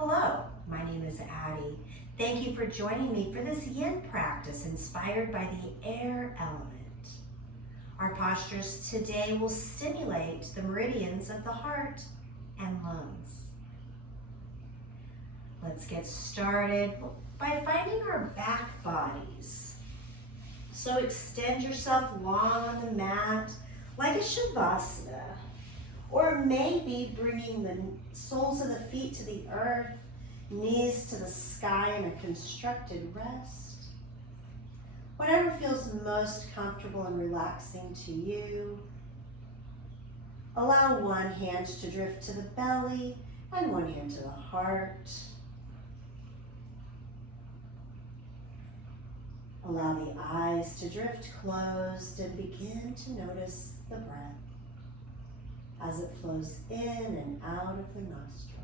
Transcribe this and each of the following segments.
Hello, my name is Addie. Thank you for joining me for this yin practice inspired by the air element. Our postures today will stimulate the meridians of the heart and lungs. Let's get started by finding our back bodies. So extend yourself long on the mat like a shavasana, or maybe bringing the soles of the feet to the earth, knees to the sky in a constructed rest. Whatever feels most comfortable and relaxing to you. Allow one hand to drift to the belly and one hand to the heart. Allow the eyes to drift closed and begin to notice the breath as it flows in and out of the nostrils.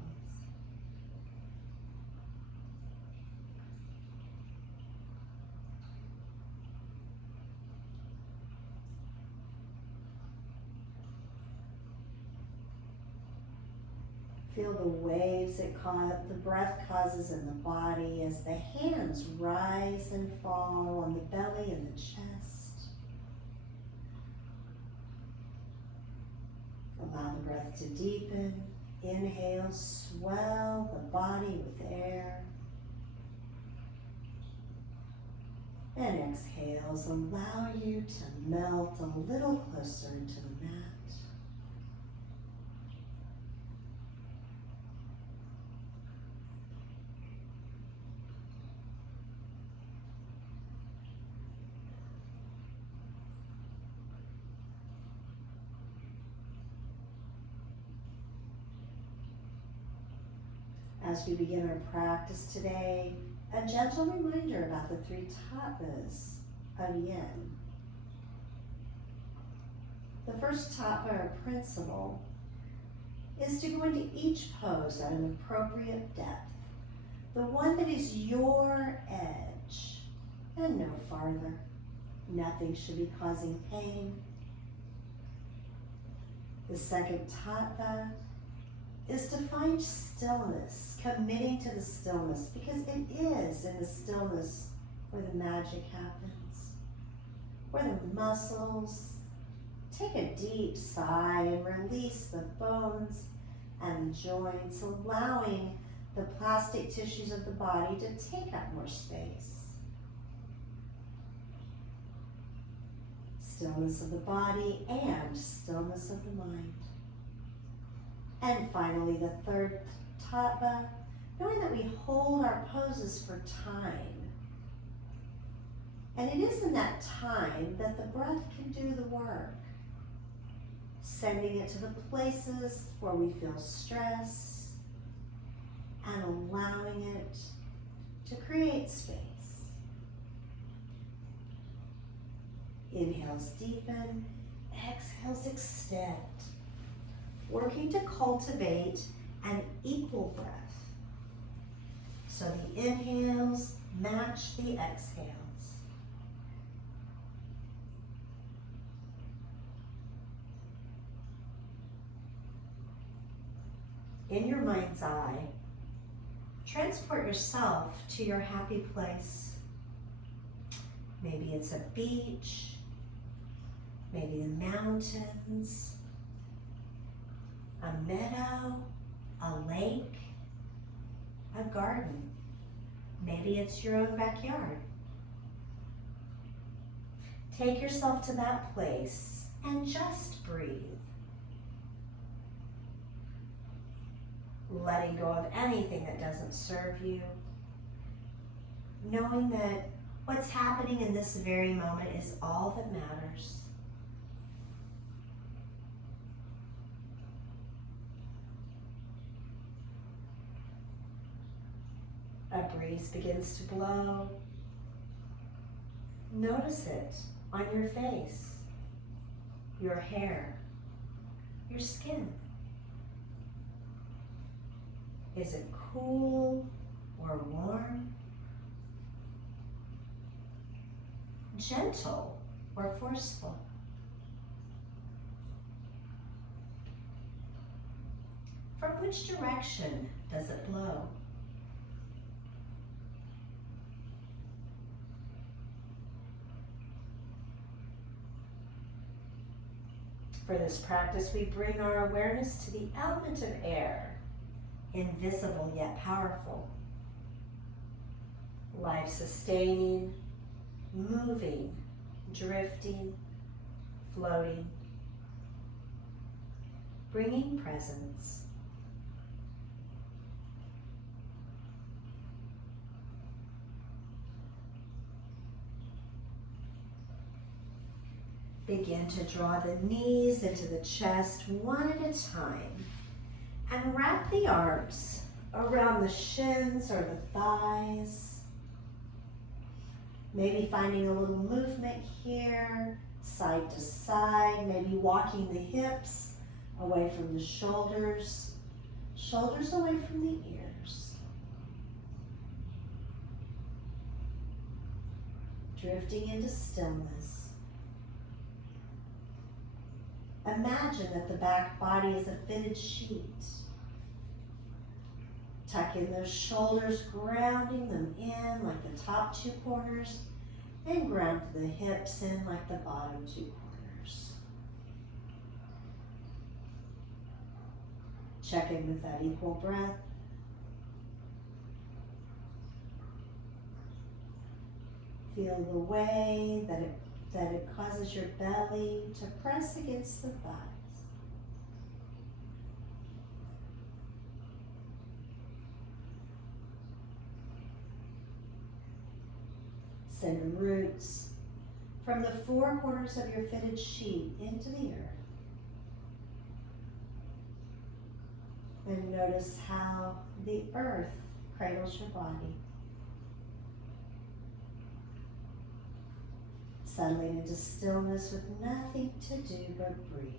Feel the waves the breath causes in the body as the hands rise and fall on the belly and the chest. Allow the breath to deepen. Inhale, swell the body with air. And exhales allow you to melt a little closer into the mat. As we begin our practice today, a gentle reminder about the 3 tattvas of yin. The first tattva or principle is to go into each pose at an appropriate depth, the one that is your edge and no farther. Nothing should be causing pain. The second tattva is to find stillness, committing to the stillness, because it is in the stillness where the magic happens, where the muscles take a deep sigh and release the bones and the joints, allowing the plastic tissues of the body to take up more space. Stillness of the body and stillness of the mind. And finally, the third tattva, knowing that we hold our poses for time. And it is in that time that the breath can do the work, sending it to the places where we feel stress and allowing it to create space. Inhales deepen, exhales extend, working to cultivate an equal breath. So the inhales match the exhales. In your mind's eye, transport yourself to your happy place. Maybe it's a beach, maybe the mountains, a meadow, a lake, a garden. Maybe it's your own backyard. Take yourself to that place and just breathe. Letting go of anything that doesn't serve you. Knowing that what's happening in this very moment is all that matters. A breeze begins to blow. Notice it on your face, your hair, your skin. Is it cool or warm? Gentle or forceful? From which direction does it blow? For this practice, we bring our awareness to the element of air, invisible yet powerful, life-sustaining, moving, drifting, floating, bringing presence. Begin to draw the knees into the chest one at a time and wrap the arms around the shins or the thighs. Maybe finding a little movement here, side to side, maybe walking the hips away from the shoulders, shoulders away from the ears. Drifting into stillness. Imagine that the back body is a fitted sheet. Tuck in those shoulders, grounding them in like the top two corners, and ground the hips in like the bottom two corners. Check in with that equal breath. Feel the way that it causes your belly to press against the thighs. Send roots from the four corners of your fitted sheet into the earth. And notice how the earth cradles your body. Settling into stillness with nothing to do but breathe.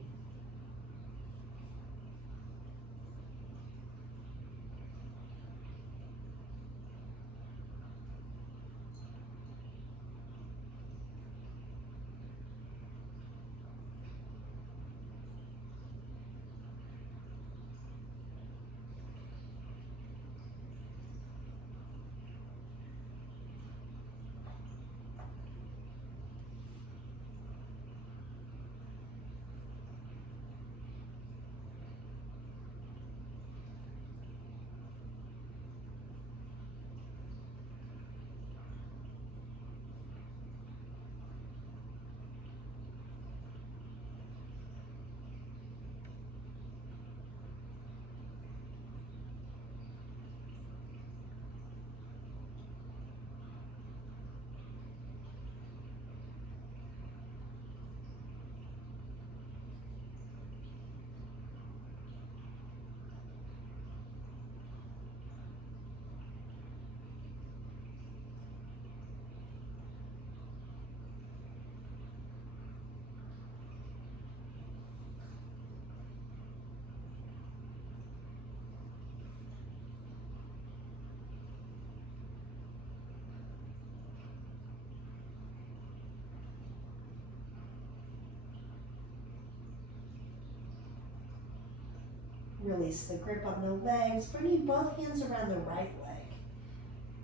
Release the grip on the legs, bringing both hands around the right leg.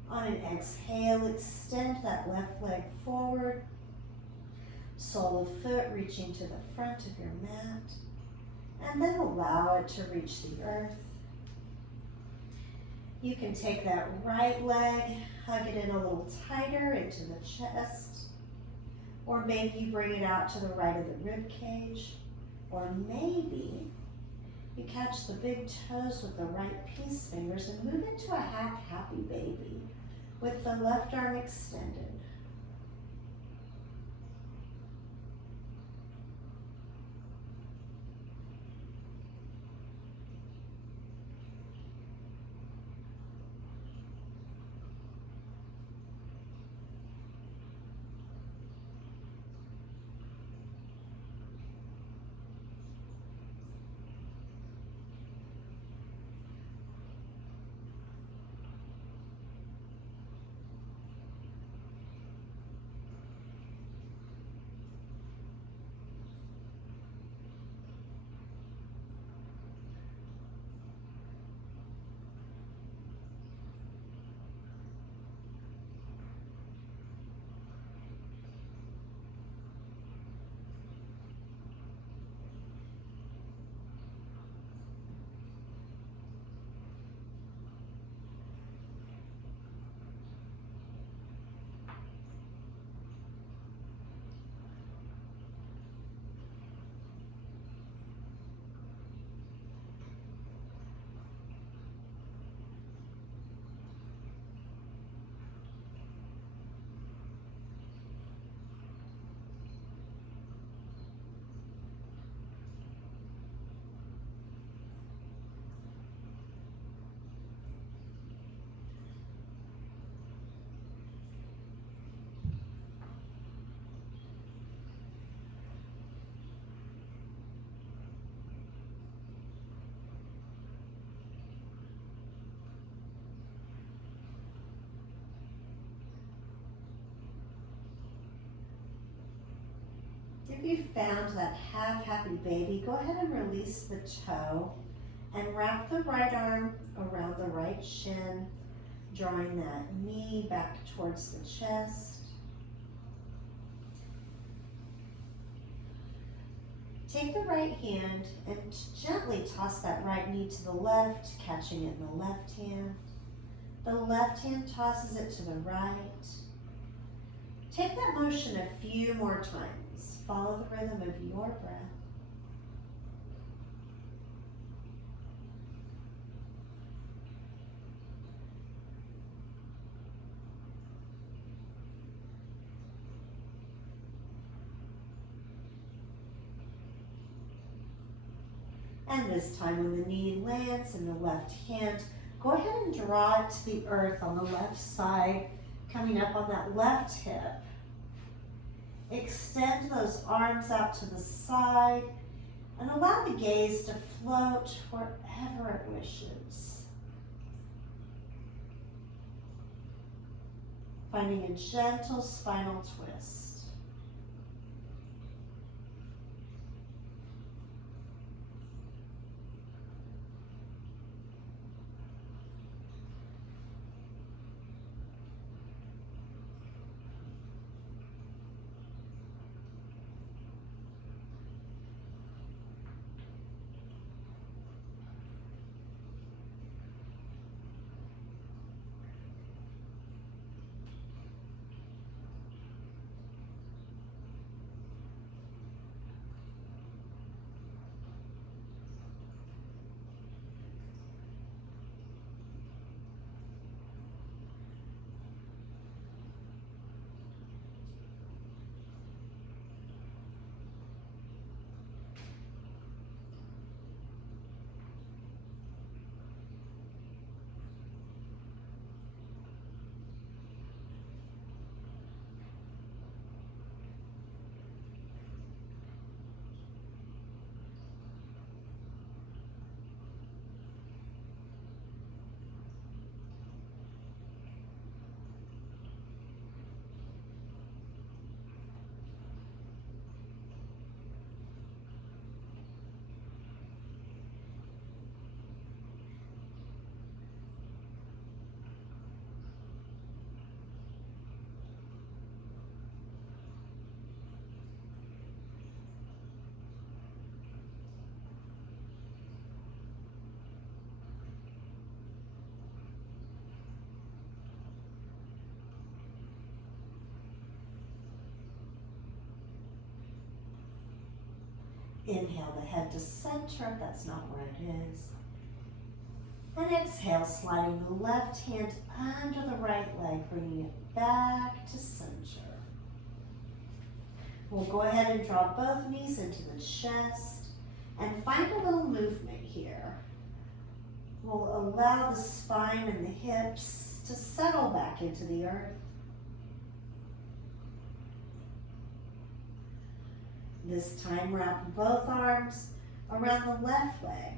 On an exhale, extend that left leg forward. Sole of foot reaching to the front of your mat. And then allow it to reach the earth. You can take that right leg, hug it in a little tighter into the chest. Or maybe you bring it out to the right of the rib cage. Or maybe you catch the big toes with the right peace fingers and move into a half happy baby with the left arm extended. If you found that half happy baby, go ahead and release the toe and wrap the right arm around the right shin, drawing that knee back towards the chest. Take the right hand and gently toss that right knee to the left, catching it in the left hand. The left hand tosses it to the right. Take that motion a few more times. Follow the rhythm of your breath. And this time when the knee lands in the left hand, go ahead and draw it to the earth on the left side, coming up on that left hip. Extend those arms out to the side and allow the gaze to float wherever it wishes. Finding a gentle spinal twist. Inhale the head to center, that's not where it is. And exhale, sliding the left hand under the right leg, bringing it back to center. We'll go ahead and draw both knees into the chest and find a little movement here. We'll allow the spine and the hips to settle back into the earth. This time, wrap both arms around the left leg,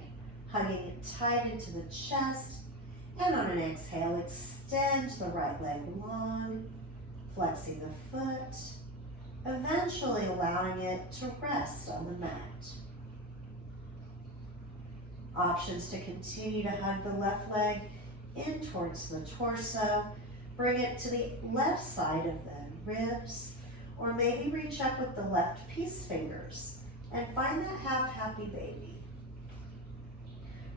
hugging it tight into the chest, and on an exhale, extend the right leg long, flexing the foot, eventually allowing it to rest on the mat. Options to continue to hug the left leg in towards the torso, bring it to the left side of the ribs, or maybe reach up with the left peace fingers and find that half happy baby.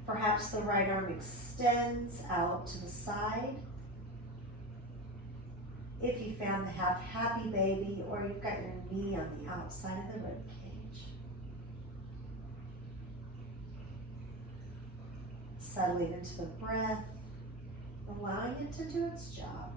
Perhaps the right arm extends out to the side. If you found the half happy baby, or you've got your knee on the outside of the rib cage. Settling into the breath, allowing it to do its job.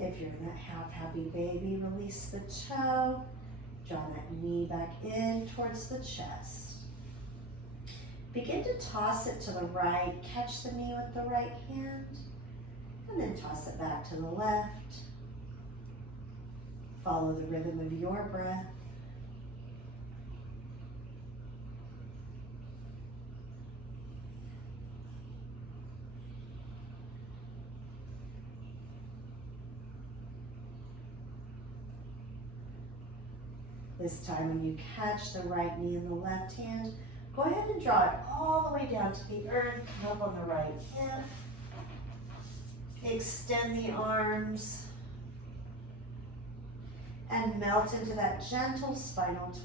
If you're in that half happy baby, release the toe. Draw that knee back in towards the chest. Begin to toss it to the right. Catch the knee with the right hand. And then toss it back to the left. Follow the rhythm of your breath. This time when you catch the right knee in the left hand, go ahead and draw it all the way down to the earth. Help on the right hip. Extend the arms. And melt into that gentle spinal twist.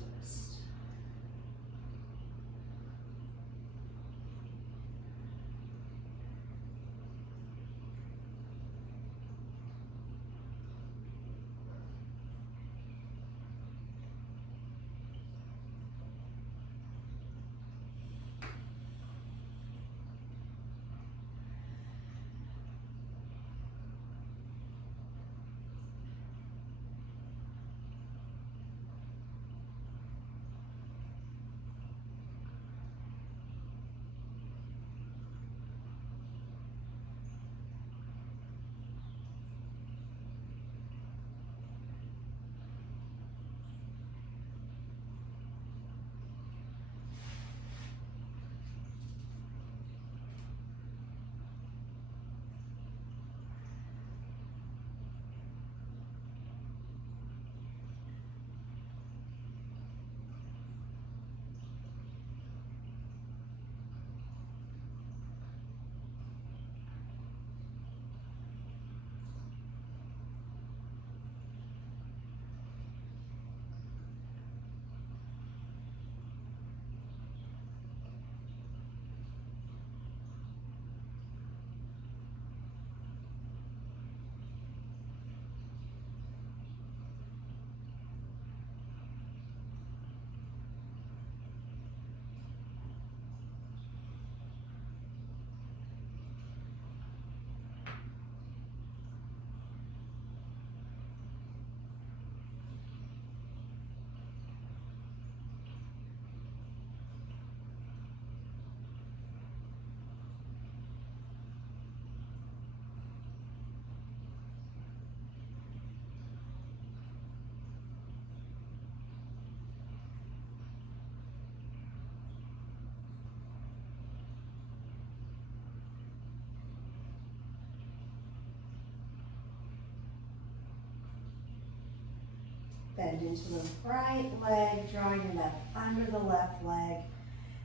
Bend into the right leg, drawing it up under the left leg,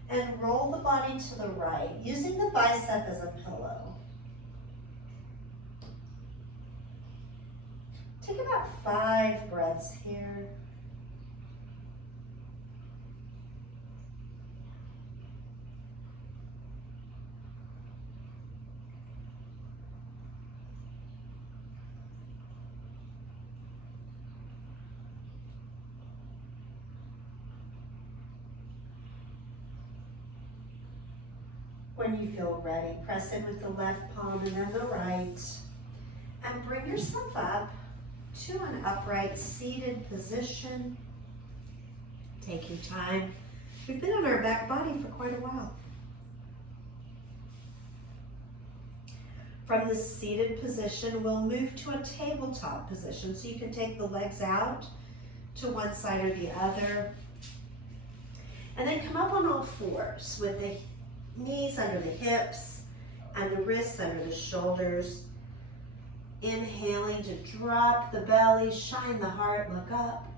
and roll the body to the right, using the bicep as a pillow. Take about 5 breaths here. When you feel ready, press in with the left palm and then the right. And bring yourself up to an upright seated position. Take your time. We've been on our back body for quite a while. From the seated position, we'll move to a tabletop position. So you can take the legs out to one side or the other. And then come up on all fours with the knees under the hips and the wrists under the shoulders. Inhaling to drop the belly, shine the heart, look up.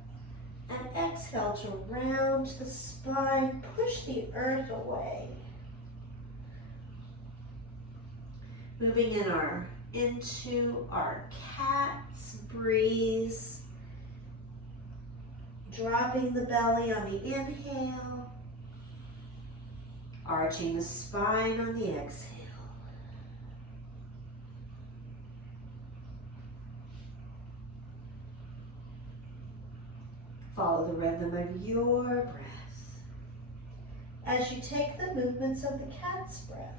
And exhale to round the spine, push the earth away. Moving into our cat's breeze. Dropping the belly on the inhale. Arching the spine on the exhale. Follow the rhythm of your breath as you take the movements of the cat's breath.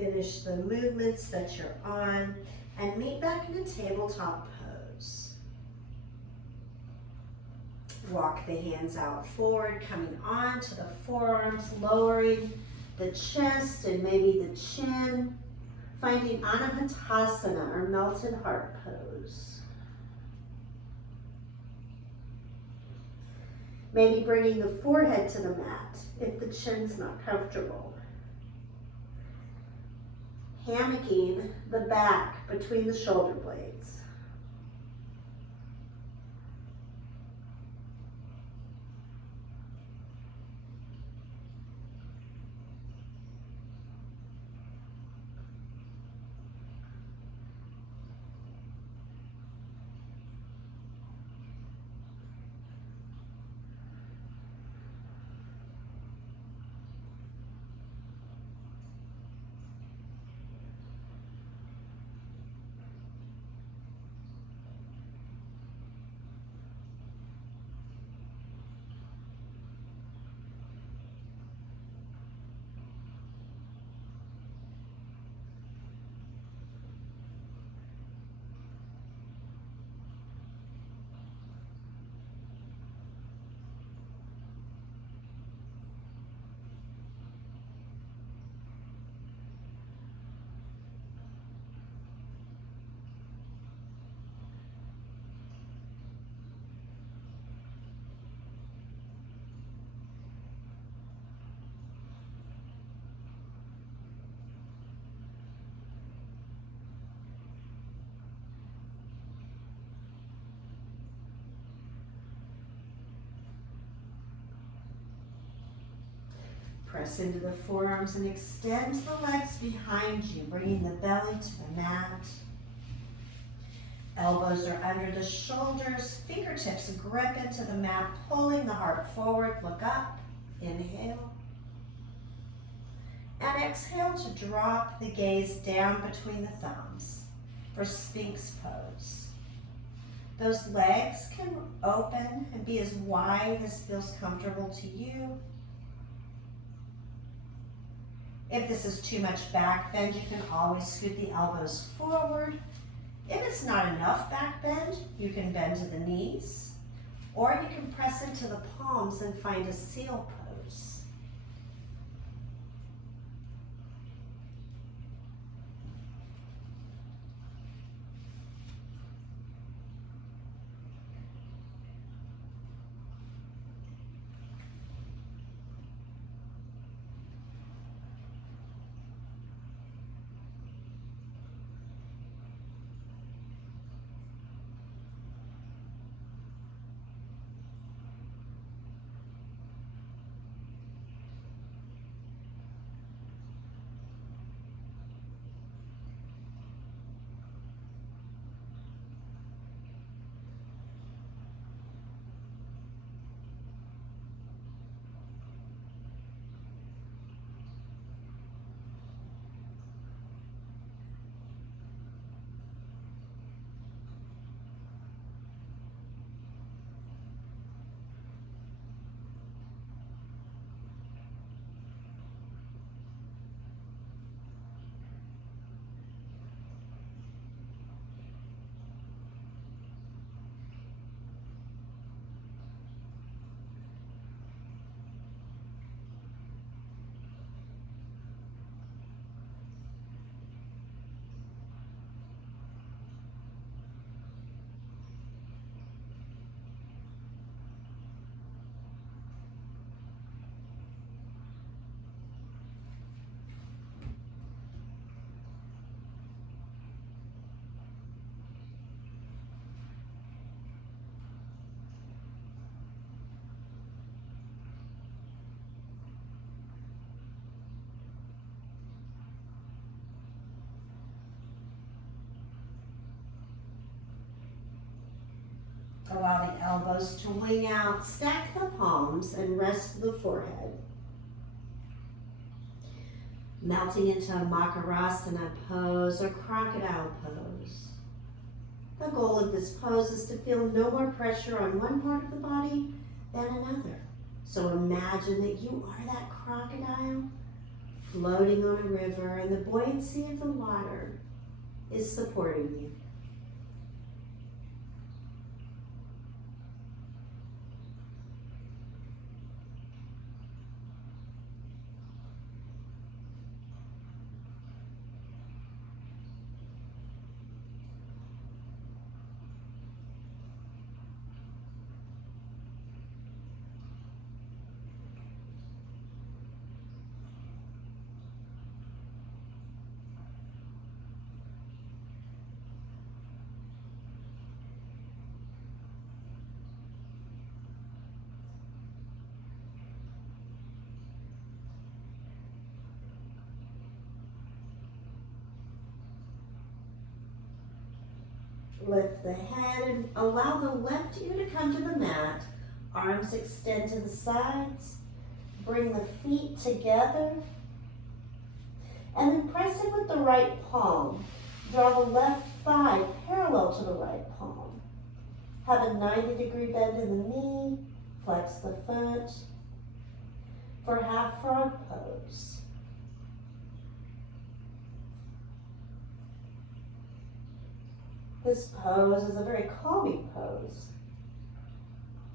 finish the movements that you're on and meet back in a tabletop pose. Walk the hands out forward, coming onto the forearms, lowering the chest and maybe the chin, finding Anahatasana or melted heart pose. Maybe bringing the forehead to the mat if the chin's not comfortable. Hammocking the back between the shoulder blades. Press into the forearms and extend the legs behind you, bringing the belly to the mat. Elbows are under the shoulders, fingertips grip into the mat, pulling the heart forward. Look up, inhale. And exhale to drop the gaze down between the thumbs for Sphinx pose. Those legs can open and be as wide as feels comfortable to you. If this is too much back bend, you can always scoot the elbows forward. If it's not enough back bend, you can bend to the knees, or you can press into the palms and find a seal pose. Allow the elbows to wing out, stack the palms, and rest the forehead. Melting into a Makarasana pose or crocodile pose. The goal of this pose is to feel no more pressure on one part of the body than another. So imagine that you are that crocodile floating on a river, and the buoyancy of the water is supporting you. Lift the head and allow the left ear to come to the mat. Arms extend to the sides. Bring the feet together. And then press in with the right palm. Draw the left thigh parallel to the right palm. Have a 90-degree bend in the knee. Flex the foot for half frog pose. This pose is a very calming pose.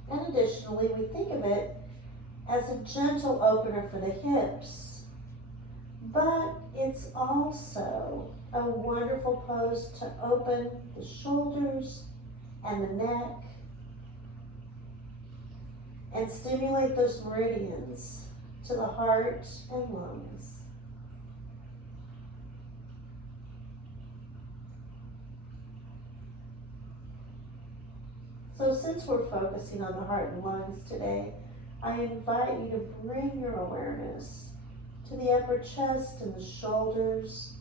And additionally, we think of it as a gentle opener for the hips, but it's also a wonderful pose to open the shoulders and the neck and stimulate those meridians to the heart and lungs. So since we're focusing on the heart and lungs today, I invite you to bring your awareness to the upper chest and the shoulders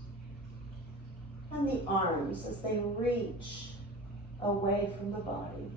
and the arms as they reach away from the body.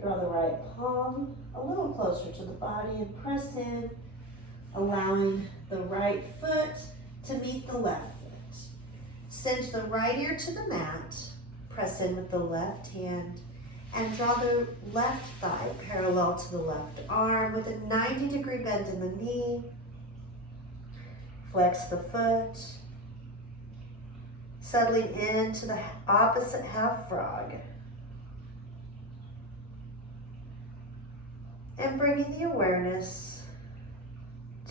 Draw the right palm a little closer to the body and press in, allowing the right foot to meet the left foot. Send the right ear to the mat, press in with the left hand, and draw the left thigh parallel to the left arm with a 90-degree bend in the knee. Flex the foot, settling into the opposite half frog. And bringing the awareness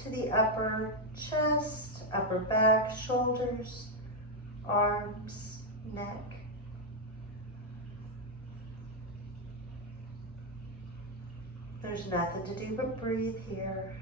to the upper chest, upper back, shoulders, arms, neck. There's nothing to do but breathe here.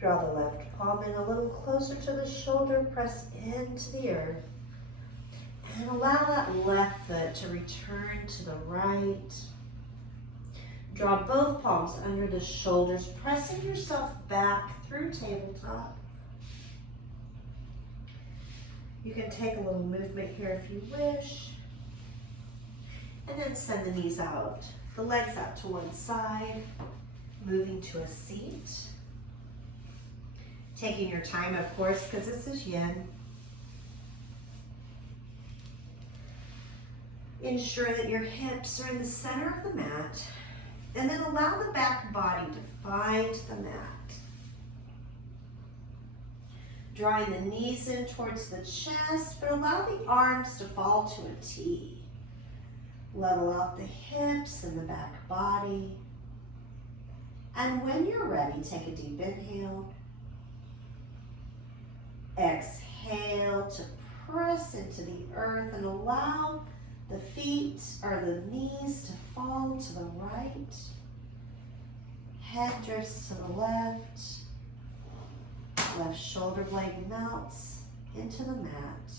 Draw the left palm in a little closer to the shoulder, press into the earth, and allow that left foot to return to the right. Draw both palms under the shoulders, pressing yourself back through tabletop. You can take a little movement here if you wish. And then send the knees out, the legs out to one side, moving to a seat. Taking your time, of course, because this is yin. Ensure that your hips are in the center of the mat, and then allow the back body to find the mat. Drawing the knees in towards the chest, but allow the arms to fall to a T. Level out the hips and the back body. And when you're ready, take a deep inhale. Exhale to press into the earth and allow the feet or the knees to fall to the right. Head drifts to the left. Left shoulder blade melts into the mat.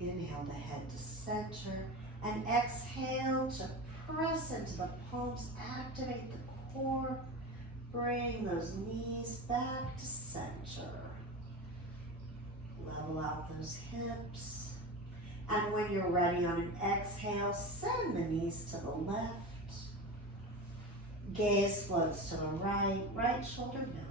Inhale the head to center and exhale to press into the palms, activate the core, bring those knees back to center. Level out those hips. And when you're ready on an exhale, send the knees to the left. Gaze floats to the right, right shoulder melts.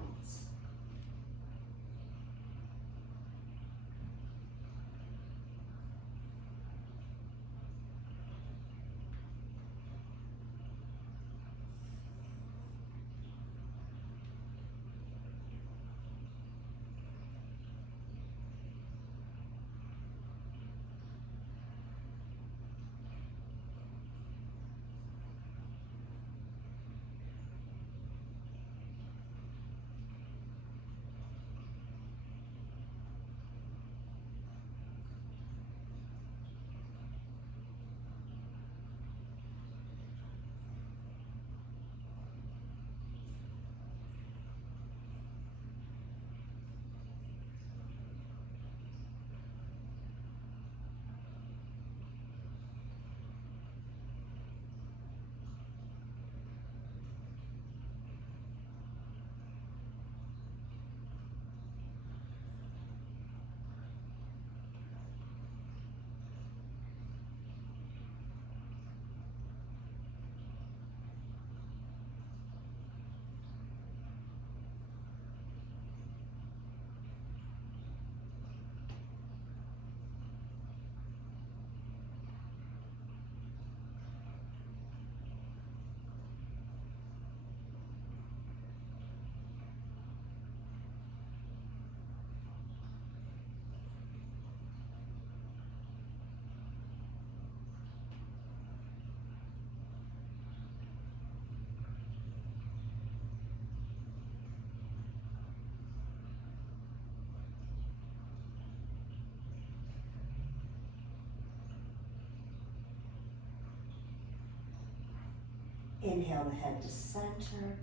Inhale the head to center.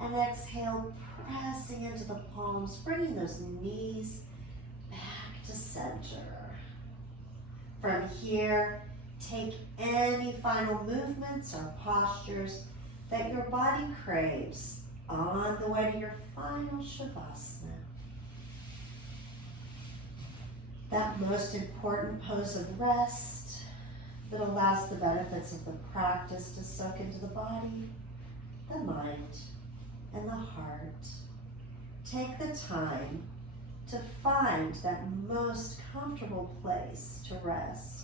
And exhale, pressing into the palms, bringing those knees back to center. From here, take any final movements or postures that your body craves on the way to your final Shavasana. That most important pose of rest that allows the benefits of the practice to soak into the body, the mind, and the heart. Take the time to find that most comfortable place to rest.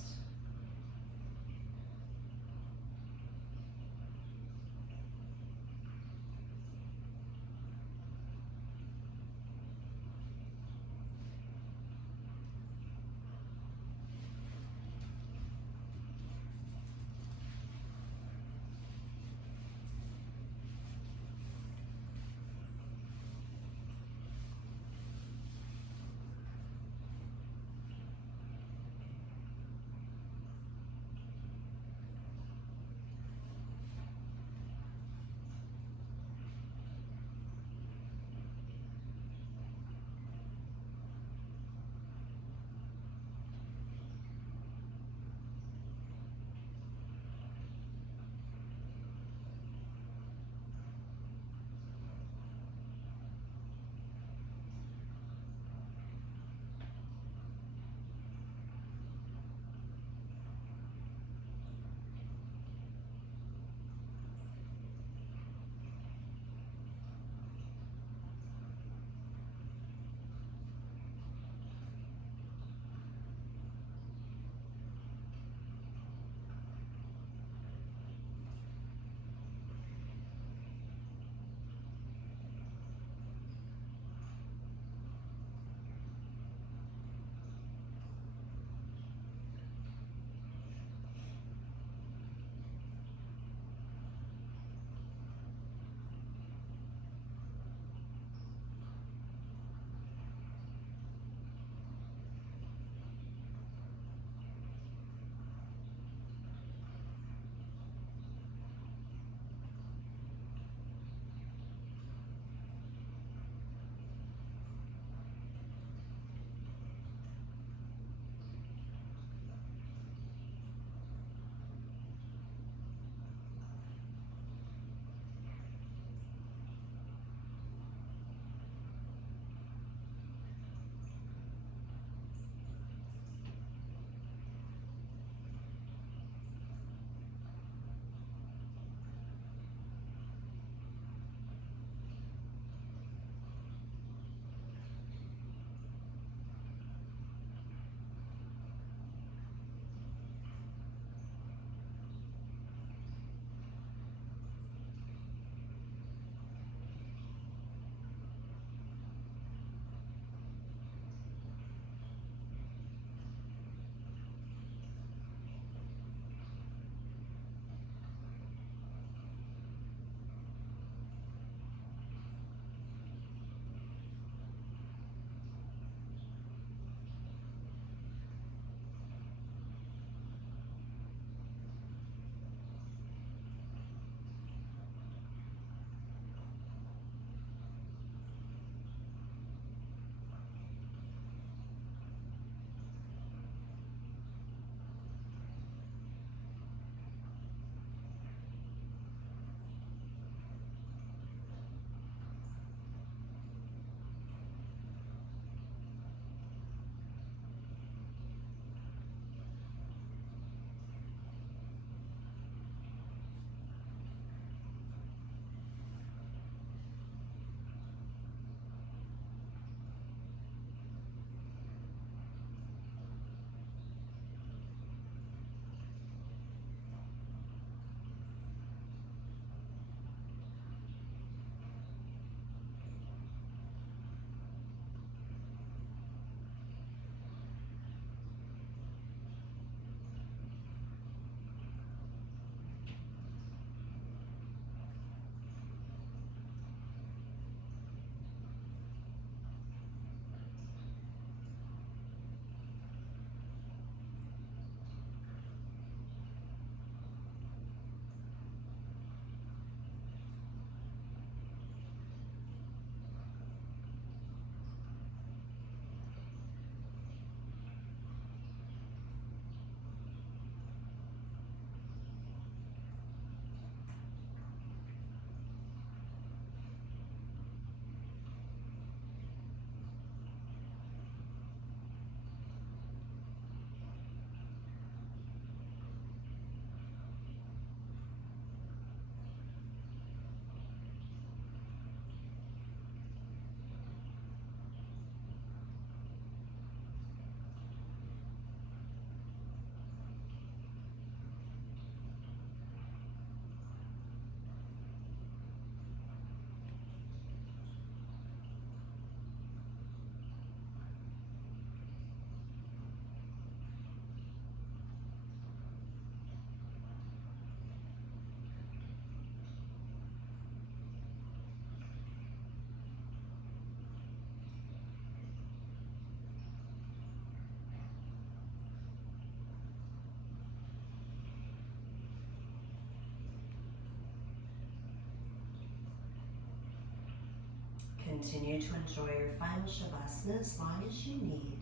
Continue to enjoy your final Shavasana as long as you need.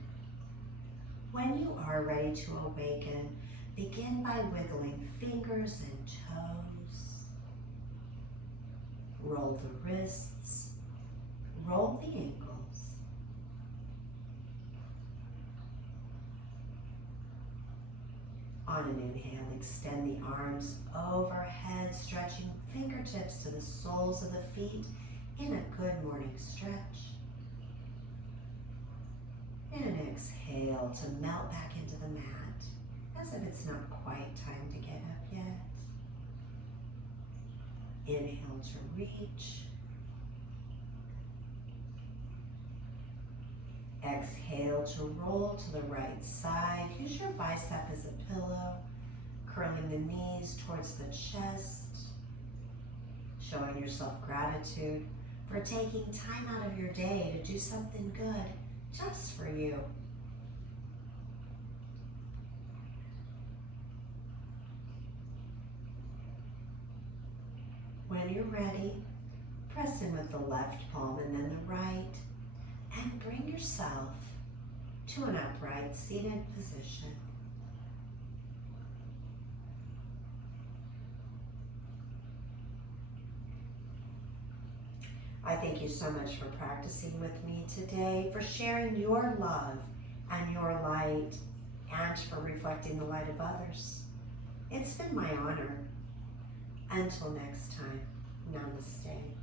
When you are ready to awaken, begin by wiggling fingers and toes. Roll the wrists, roll the ankles. On an inhale, extend the arms overhead, stretching fingertips to the soles of the feet in a good morning stretch. And exhale to melt back into the mat, as if it's not quite time to get up yet. Inhale to reach. Exhale to roll to the right side. Use your bicep as a pillow, curling the knees towards the chest, showing yourself gratitude for taking time out of your day to do something good just for you. When you're ready, press in with the left palm and then the right, and bring yourself to an upright seated position. I thank you so much for practicing with me today, for sharing your love and your light, and for reflecting the light of others. It's been my honor. Until next time, namaste.